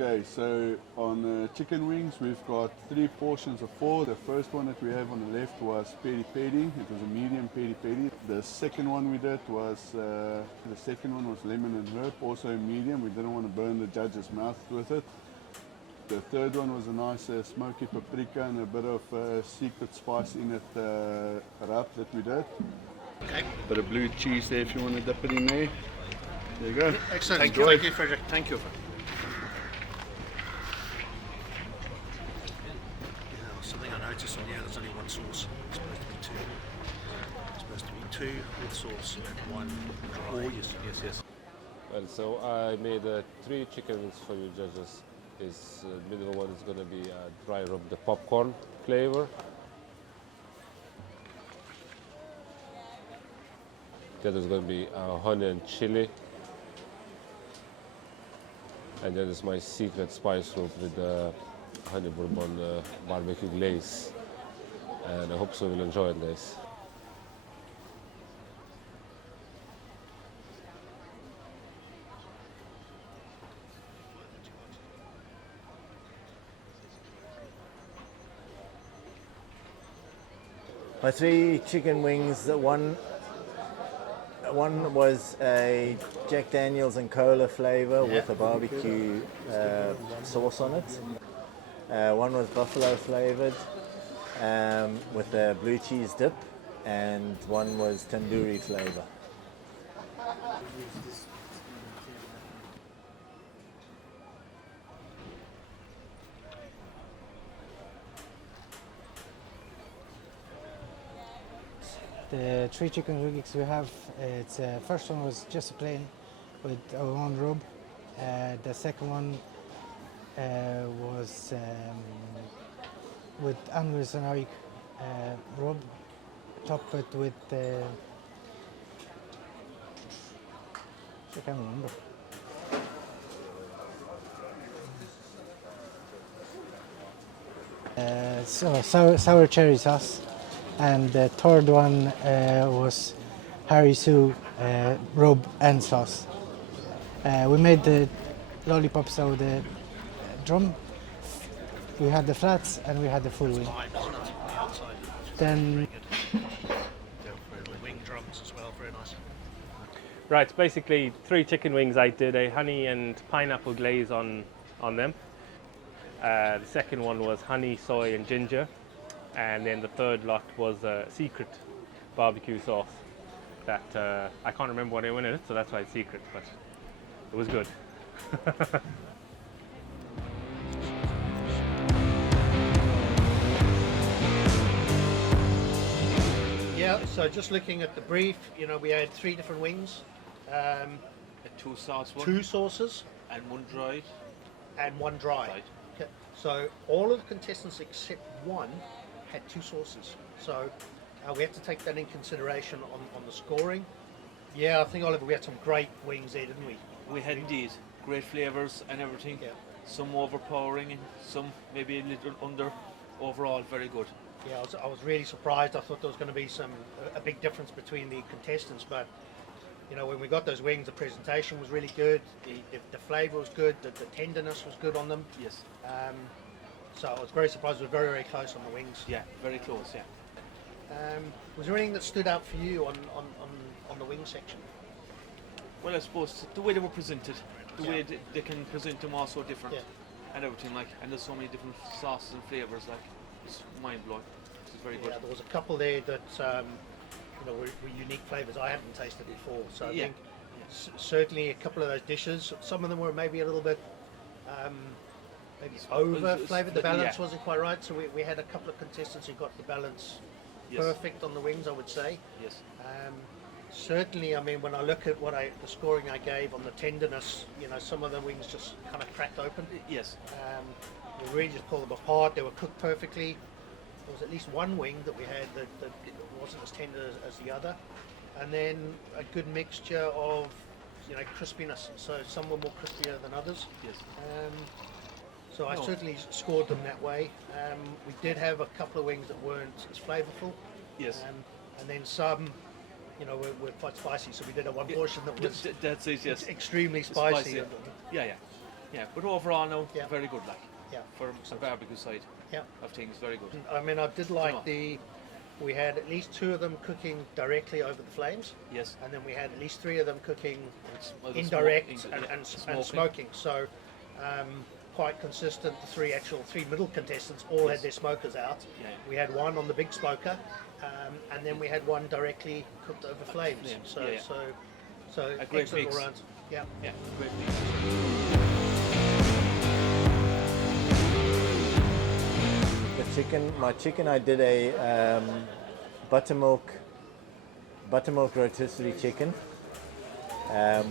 Okay, so on chicken wings we've got 3 portions of 4. The first one that we have on the left was peri peri. It was a medium peri peri. The second one we did was lemon and herb, also a medium. We didn't want to burn the judge's mouth with it. The third one was a nice smoky paprika and a bit of secret spice in it, rub that we did. Okay. Bit of blue cheese there if you want to dip it in there. There you go. Excellent. Enjoy. Thank you, Frederick. Thank you. Something I noticed on here, there's only one sauce. It's supposed to be 2. It's supposed to be 2 with sauce and 1 dry. Oh, yes. Well, so I made 3 chicken wings for you judges. The middle one is going to be dry rub, the popcorn flavor. The other is going to be honey and chili. And then is my secret spice rub with the honey bourbon barbecue glaze. And I hope so you'll enjoy it, guys. My 3 chicken wings, one was a Jack Daniels and cola flavor with a barbecue sauce on it. One was buffalo flavored with a blue cheese dip, and one was tandoori flavor. The 3 chicken wings we have, it's first one was just a plain with our own rub. The second one was with Angus and Ike rub, topped it with I can't remember. Sour cherry sauce. And the third one was Harry Sue rub and sauce. We made the lollipops out of the drum. We had the flats and we had the full wing. Then wing drums as well, very nice. Right, basically 3 chicken wings. I did a honey and pineapple glaze on them. The second one was honey, soy and ginger. And then the third lot was a secret barbecue sauce that I can't remember what it went in it, so that's why it's secret, but it was good. Yeah, so just looking at the brief, we had 3 different wings. A 2 sauce one. 2 sauces. And 1 dried. And 1 dry. Right. Okay. So all of the contestants except 1 had 2 sauces. So we have to take that in consideration on the scoring. Yeah, I think, Oliver, we had some great wings there, didn't we? We had indeed. Great flavours and everything. Yeah. Some overpowering and some maybe a little under. Overall, very good. Yeah, I was really surprised. I thought there was going to be a big difference between the contestants, but when we got those wings, the presentation was really good. The flavour was good. The tenderness was good on them. Yes. So I was very surprised. We were very, very close on the wings. Yeah, very close. Yeah. Was there anything that stood out for you on the wing section? Well, I suppose the way they were presented, the way they can present them also different, and everything and there's so many different sauces and flavours. It's mind blowing. It's very good. There was a couple there that were unique flavours I hadn't tasted before. So I think certainly a couple of those dishes. Some of them were maybe a little bit. Maybe over flavoured. The balance wasn't quite right, so we had a couple of contestants who got the balance perfect on the wings, I would say. Yes. Certainly, I mean, when I look at the scoring I gave on the tenderness, some of the wings just kind of cracked open. Yes. We really just pulled them apart. They were cooked perfectly. There was at least one wing that we had that wasn't as tender as the other, and then a good mixture of crispiness. So some were more crispier than others. Yes. So I certainly scored them that way. We did have a couple of wings that weren't as flavourful. Yes. And then some, were quite spicy. So we did a one portion that was that's it, yes. extremely spicy. Yeah. Yeah, but overall no, Yeah. very good like. Yeah. For the barbecue side Yeah. of things, very good. I mean, I did like Yeah. we had at least 2 of them cooking directly over the flames, Yes. and then we had at least 3 of them cooking Well, the indirect smoke- and smoking. smoking. So quite consistent. The 3 middle contestants all had their smokers out. Yeah. We had one on the big smoker, and then we had one directly cooked over flames. Yeah, So yeah, yeah. so A great excellent mix. all round. Yeah. Yeah, great mix. My chicken, I did a buttermilk rotisserie chicken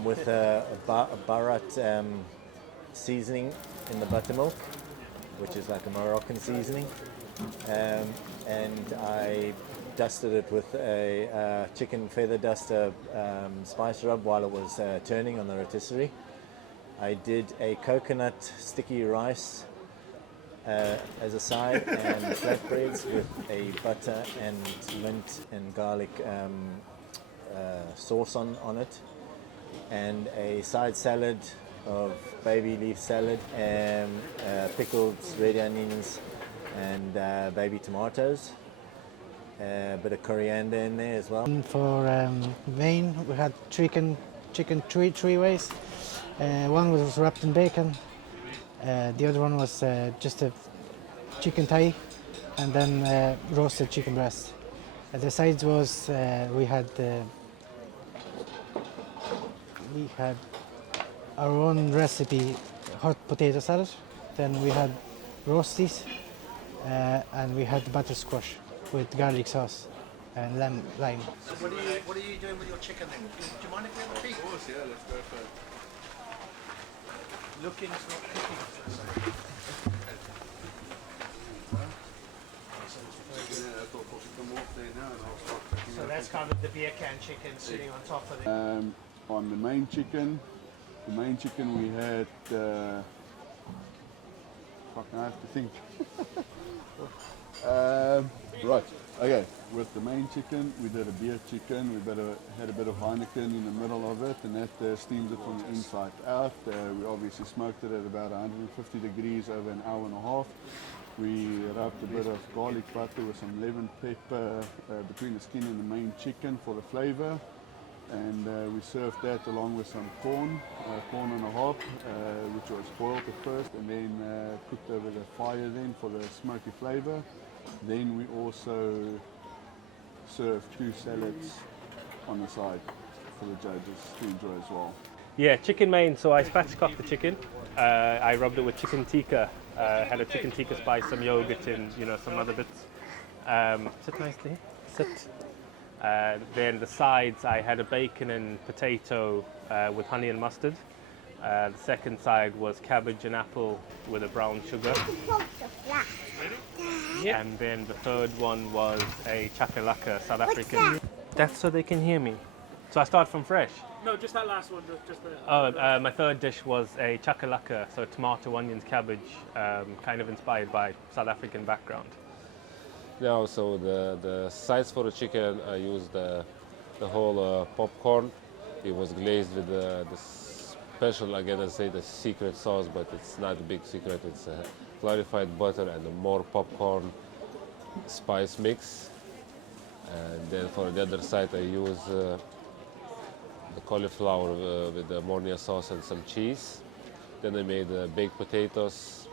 with a barat seasoning in the buttermilk, which is like a Moroccan seasoning, and I dusted it with a chicken feather duster spice rub while it was turning on the rotisserie. I did a coconut sticky rice as a side, and flatbreads with a butter and mint and garlic sauce on it, and a side salad of baby leaf salad and pickled red onions and baby tomatoes, a bit of coriander in there as well. And for main, we had chicken three ways. One was wrapped in bacon. The other one was just a chicken thigh, and then roasted chicken breast. The sides was we had our own recipe hot potato salad. Then we had roasties, and we had butter squash with garlic sauce and lime. So what are you doing with your chicken then? Do you mind if we have a peek? Of course, yeah, let's go for it. Looking's not cooking. So that's kind of the beer can chicken sitting on top of it. On the main chicken we had, fuck, I have to think. Right, okay, with the main chicken, we did a beer chicken, we had a bit of Heineken in the middle of it, and that steamed it from the inside out. We obviously smoked it at about 150 degrees over an hour and a half. We rubbed a bit of garlic butter with some lemon pepper between the skin and the main chicken for the flavor. And we served that along with some corn on a hob, which was boiled at first and then cooked over the fire then for the smoky flavor. Then we also served 2 salads on the side for the judges to enjoy as well. Yeah, chicken main. So I spatchcocked the chicken. I rubbed it with chicken tikka. Had a chicken tikka spice, some yogurt, and some other bits. Sit nicely. Sit. Then the sides, I had a bacon and potato with honey and mustard. The second side was cabbage and apple with a brown sugar. And then the third one was a chakalaka, South African. That's so they can hear me. So I start from fresh. No, just that last one. Just the. My third dish was a chakalaka, so tomato, onions, cabbage, kind of inspired by South African background. Now, so the sides for the chicken, I used the whole popcorn. It was glazed with the special, again, I say the secret sauce, but it's not a big secret. It's clarified butter and a more popcorn spice mix. And then for the other side, I use the cauliflower with the Mornia sauce and some cheese. Then I made baked potatoes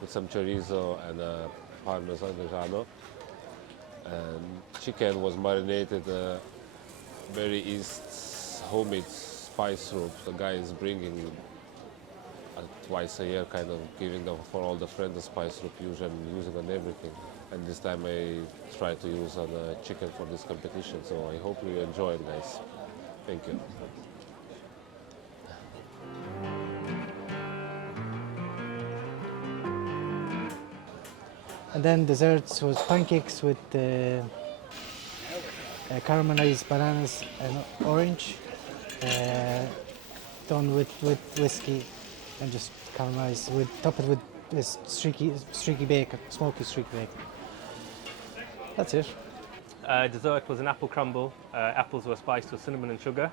with some chorizo and Parmesan Reggiano. And chicken was marinated very East homemade spice soup. The guy is bringing twice a year, kind of giving them for all the friends the spice soup. Usually I'm using on everything. And this time I try to use on chicken for this competition. So I hope you enjoy it, guys. Thank you. And then desserts was pancakes with caramelized bananas and orange, done with whiskey and just caramelized, topped with this streaky bacon, smoky streaky bacon. That's it. Dessert was an apple crumble. Apples were spiced with cinnamon and sugar,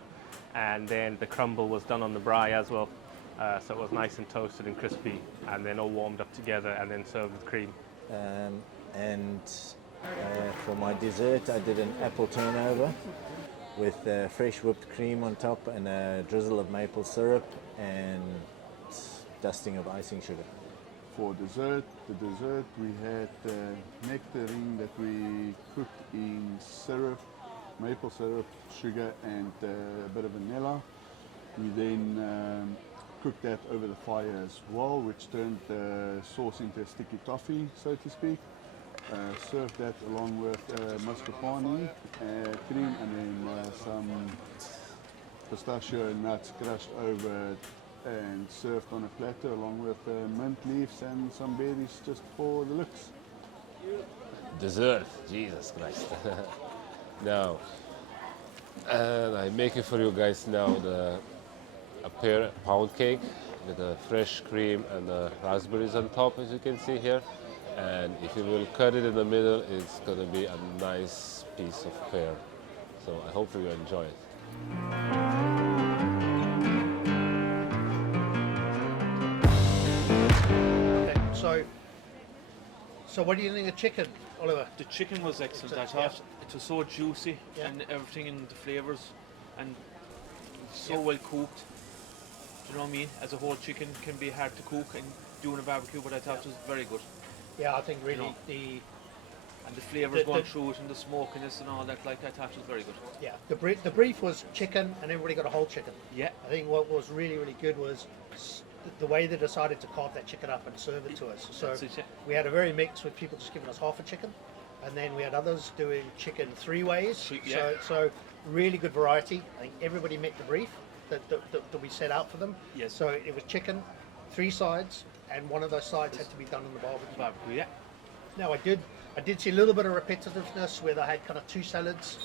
and then the crumble was done on the braai as well. So it was nice and toasted and crispy, and then all warmed up together and then served with cream. And for my dessert, I did an apple turnover with fresh whipped cream on top and a drizzle of maple syrup and dusting of icing sugar. For dessert, we had nectarine that we cooked in syrup, maple syrup, sugar, and a bit of vanilla. We then cooked that over the fire as well, which turned the sauce into a sticky toffee, so to speak. Served that along with mascarpone, cream, and then some pistachio nuts crushed over it and served on a platter along with mint leaves and some berries just for the looks. Dessert, Jesus Christ. Now, and I'm making for you guys now a pear pound cake with a fresh cream and raspberries on top, as you can see here. And if you will cut it in the middle, it's going to be a nice piece of pear. So I hope you enjoy it. Okay, so what do you think of chicken, Oliver? The chicken was excellent. I Yeah. thought it was so juicy Yeah. and everything in the flavours and so Yeah. well cooked. Do you know what I mean? As a whole, chicken can be hard to cook and doing a barbecue, but I thought it was very good. Yeah, I think really No. And the flavours The- going the- through it and the smokiness and all that, like I thought it was very good. the brief was chicken, and everybody got a whole chicken. Yeah. I think what was really good was the way they decided to carve that chicken up and serve it to us. So That's it, yeah. we had a very mix with people just giving us half a chicken, and then we had others doing chicken 3 ways. Yeah. So really good variety. I think everybody met the brief that we set out for them. Yes. So it was chicken, 3 sides, and one of those sides had to be done on the barbecue. Barbecue, yeah. Now I did see a little bit of repetitiveness where they had kind of 2 salads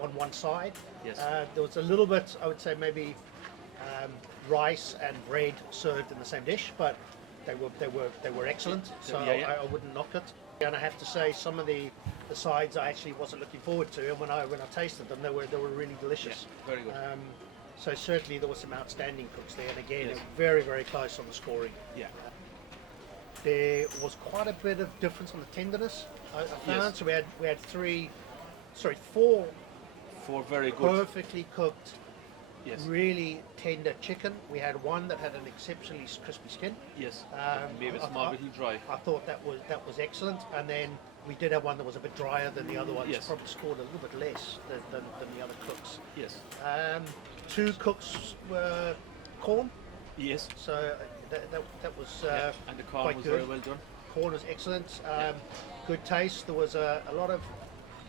on one side. Yes. There was a little bit, I would say maybe rice and bread served in the same dish, but they were excellent. So Yeah. I wouldn't knock it. And I have to say some of the sides I actually wasn't looking forward to, and when I tasted them, they were really delicious. Yeah, very good. So certainly there were some outstanding cooks there, and again, Yes. very close on the scoring. Yeah. There was quite a bit of difference on the tenderness. I found Yes. so we had 4 4 very good. perfectly cooked, Yes. really tender chicken. We had one that had an exceptionally crispy skin. Yes. I- Maybe a small bit dry. I thought that was excellent, and then we did have one that was a bit drier than the other ones. Yes. Probably scored a little bit less than the other cooks. Yes. 2 cooks were corn, Yes. so that was Yeah. And the corn quite was good. very well done. Corn was excellent. Good taste. There was a lot of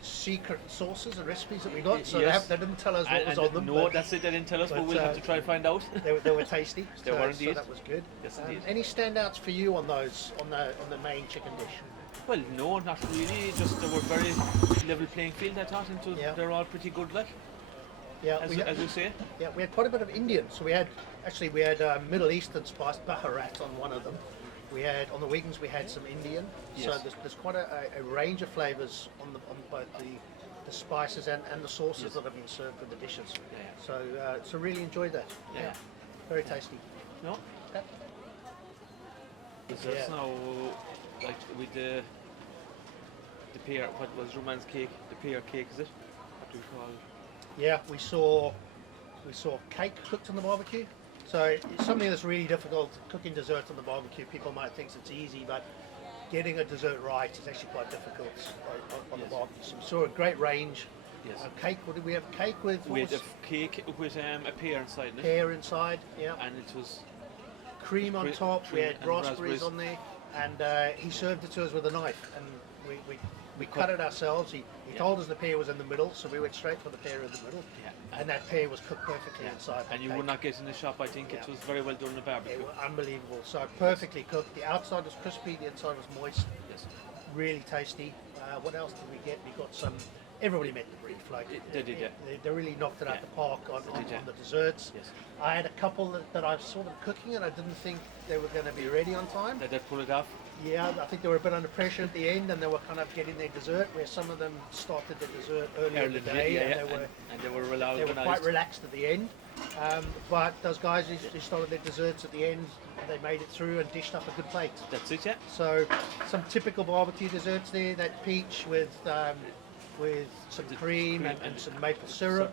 secret sauces and recipes that we got, so Yes. they didn't tell us what was And on them. no, but that's it. They didn't tell us, but but, we'll have to try and find out. they were tasty. They so, were so indeed. that was good. Yes, indeed. Any standouts for you on those on the main chicken dish? Well, no, not really. Just they were very level playing field, I thought, and Yeah. they're all pretty good, like, Yeah, as you say. yeah, we had quite a bit of Indian. So we had Middle Eastern spice baharat on one of them. We had on the weekends we had some Indian. So Yes. there's quite a range of flavors on both the spices and the sauces Yes. that have been served with the dishes. Yeah. So really enjoyed that. Yeah. Very tasty. No? Okay. Desserts Yeah. now, like with the pear, what was Roman's cake? The pear cake, is it? What do we call it? Yeah, we saw cake cooked on the barbecue. So it's something that's really difficult cooking dessert on the barbecue. People might think it's easy, but getting a dessert right is actually quite difficult on Yes. the barbecue. So we saw a great range. Yes. Cake. What did we have? Cake with We what had a was cake with a pear inside it, pear inside. Yeah. and it was Cream on Cre- top. We cream had and raspberries raspberries. on there, and he served it to us with a knife, and we cut it ourselves. He Yeah. told us the pear was in the middle, so we went straight for the pear in the middle. Yeah. And that pear was cooked perfectly inside. and the you cake. would not get in the shop. I think Yeah. it was very well done in the They barbecue. were unbelievable. So perfectly cooked. The outside was crispy, the inside was moist. Yes. Really tasty. What else did we get? We got some. Everybody met the brief. Like They did, yeah. They really knocked it out Yeah. the park on They did, yeah. the desserts. Yes. I had a couple that I saw them cooking, and I didn't think they were going to be ready on time. Did they pull it off? Yeah, I think they were a bit under pressure at the end, and they were kind of getting their dessert. Where some of them started the dessert earlier in the day, and they were relaxed. they were quite relaxed at the end. But those guys who started their desserts at the end, they made it through and dished up a good plate. That's it, yeah. So some typical barbecue desserts there. That peach with some cream and some maple syrup.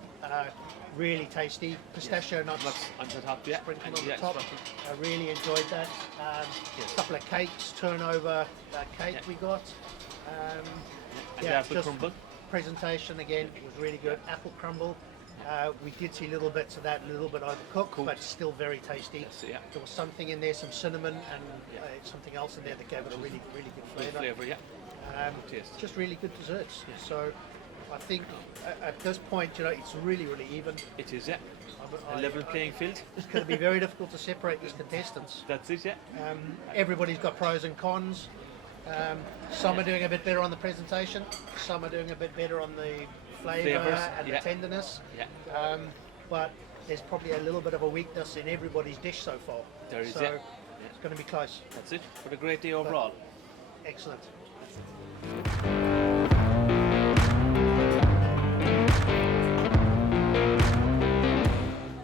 Really tasty. Pistachio nuts on the top, yeah. sprinkled on the top. I really enjoyed that. A couple of cakes, turnover cake we got. And the apple crumble. Presentation again was really good. Apple crumble. We did see little bits of that, a little bit overcooked, but still very tasty. Yes, yeah. There was something in there, some cinnamon and something else in there that gave it a really, really good flavour. Flavour, yeah. Taste. Just really good desserts. So I think at this point, it's really, really even. It is, yeah. A level playing field. It's going to be very difficult to separate these contestants. That's it, yeah. Everybody's got pros and cons. Some are doing a bit better on the presentation. Some are doing a bit better on the flavour and the tenderness. Yeah. But there's probably a little bit of a weakness in everybody's dish so far. There is, so yeah. It's going to be close. That's it. But a great day overall. Excellent.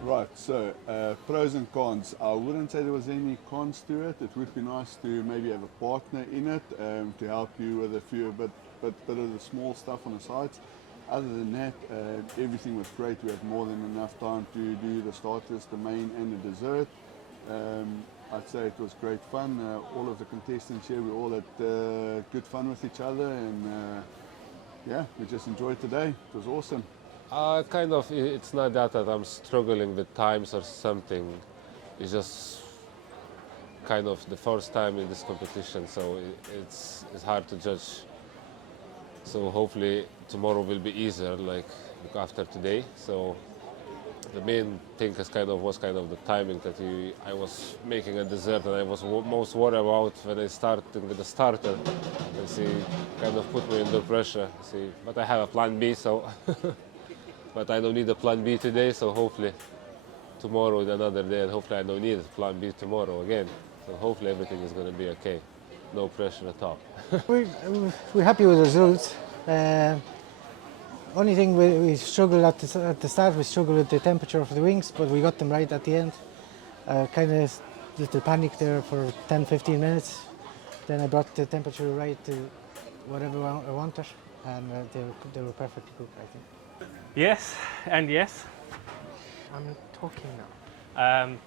Right, so pros and cons. I wouldn't say there was any cons to it. It would be nice to maybe have a partner in it to help you with a few bit of the small stuff on the sides. Other than that, everything was great. We had more than enough time to do the starters, the main and the dessert. I'd say it was great fun. All of the contestants here, we all had good fun with each other, and yeah, we just enjoyed today. It was awesome. It's not that I'm struggling with times or something. It's just kind of the first time in this competition, so it's hard to judge. So hopefully tomorrow will be easier, like after today. So the main thing was kind of the timing that I was making a dessert, and I was most worried about when I started with the starter. And see, kind of put me under pressure. See, but I have a plan B, so. But I don't need a plan B today, so hopefully tomorrow is another day, and hopefully I don't need a plan B tomorrow again. So hopefully everything is going to be okay. No pressure at all. We're happy with the results. Only thing we struggled at the start, we struggled with the temperature of the wings, but we got them right at the end. Kind of little panic there for 10-15 minutes. Then I brought the temperature right to whatever I wanted, and they were perfectly cooked, I think. Yes, and yes. I'm talking now.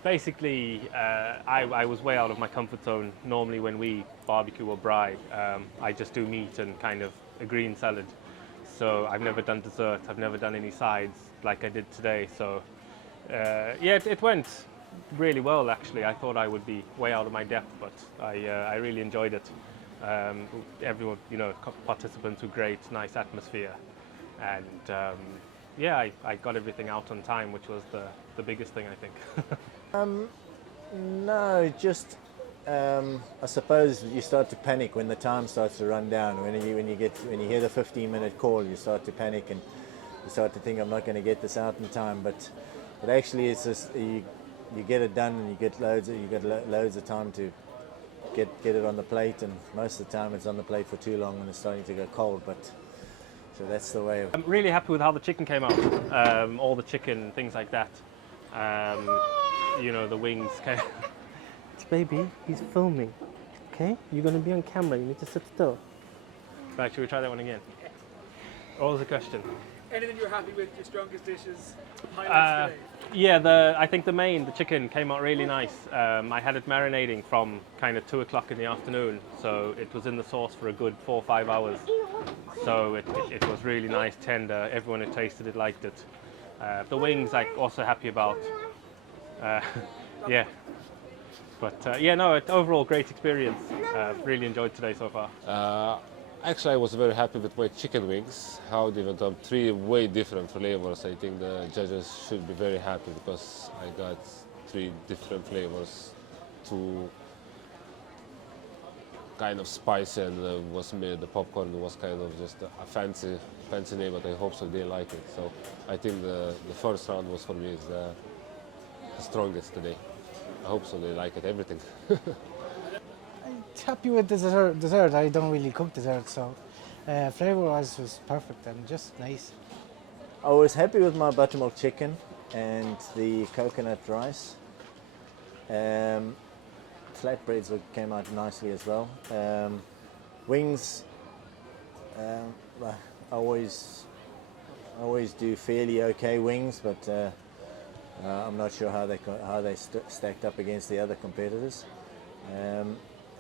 Basically, I was way out of my comfort zone. Normally when we barbecue or braai, I just do meat and kind of a green salad. So I've never done dessert, I've never done any sides like I did today. So yeah, it went really well actually. I thought I would be way out of my depth, but I really enjoyed it. Everyone, participants were great, nice atmosphere. And yeah, I got everything out on time, which was the biggest thing, I think. No, just I suppose you start to panic when the time starts to run down. When you hear the 15-minute call, you start to panic and you start to think, I'm not going to get this out in time. But actually, it's just you get it done, and you get loads of time to get it on the plate. And most of the time, it's on the plate for too long and it's starting to go cold. But so that's the way. I'm really happy with how the chicken came out. All the chicken, things like that. The wings came. Baby, he's filming. Okay? You're going to be on camera. You need to sit still. Right, should we try that one again? What was the question? Anything you're happy with, your strongest dishes, highlights today? Yeah, I think the chicken came out really nice. I had it marinating from kind of 2 o'clock in the afternoon, so it was in the sauce for a good 4 or 5 hours. So it was really nice, tender. Everyone who tasted it liked it. The wings I'm also happy about. Yeah. But overall great experience. Really enjoyed today so far. Actually, I was very happy with my chicken wings, how they went up, 3 way different flavors. I think the judges should be very happy because I got 3 different flavors, 2 kind of spicy, and the popcorn was kind of just a fancy name, but I hope so they like it. So I think the first round was for me the strongest today. I hope so they like it, everything. happy with the dessert. I don't really cook dessert, so flavor-wise was perfect and just nice. I was happy with my buttermilk chicken and the coconut rice. Flatbreads came out nicely as well. Wings, I always do fairly okay wings, but I'm not sure how they stacked up against the other competitors.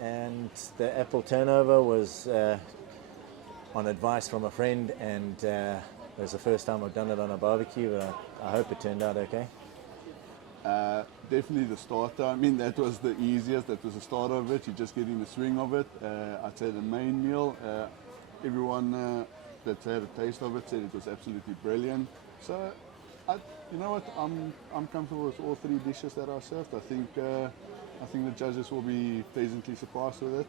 And the apple turnover was on advice from a friend, and it was the first time I've done it on a barbecue, but I hope it turned out okay. Definitely the starter. I mean, that was the easiest. That was the starter of it. You're just getting the swing of it. I'd say the main meal, everyone that had a taste of it said it was absolutely brilliant. So, you know what? I'm comfortable with all three dishes that I served. I think the judges will be pleasantly surprised with it.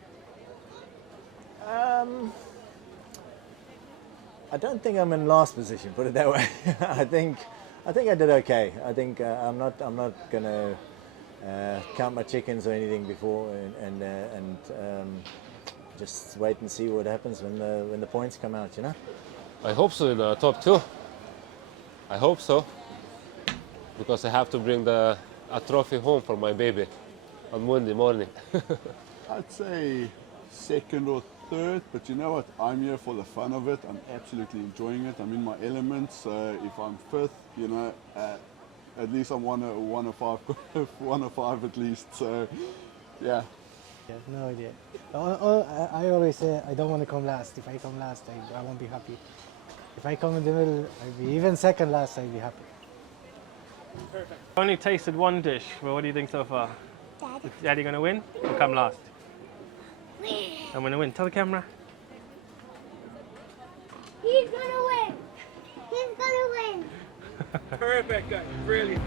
I don't think I'm in last position. Put it that way. I think I did okay. I think I'm not gonna count my chickens or anything before, and just wait and see what happens when the points come out. You know. I hope so in the top 2. I hope so, because I have to bring a trophy home for my baby on Monday morning. I'd say second or third, but you know what? I'm here for the fun of it. I'm absolutely enjoying it. I'm in my element. So if I'm fifth, you know, at least I'm one of five at least. So yeah. Yeah, no idea. I always say I don't want to come last. If I come last, I won't be happy. If I come in the middle, I'd be even second last, I'd be happy. Perfect. Only tasted one dish, but what do you think so far? Is Daddy going to win or come last? I'm going to win. Tell the camera. He's gonna win. He's gonna win. Perfect, guys. Brilliant.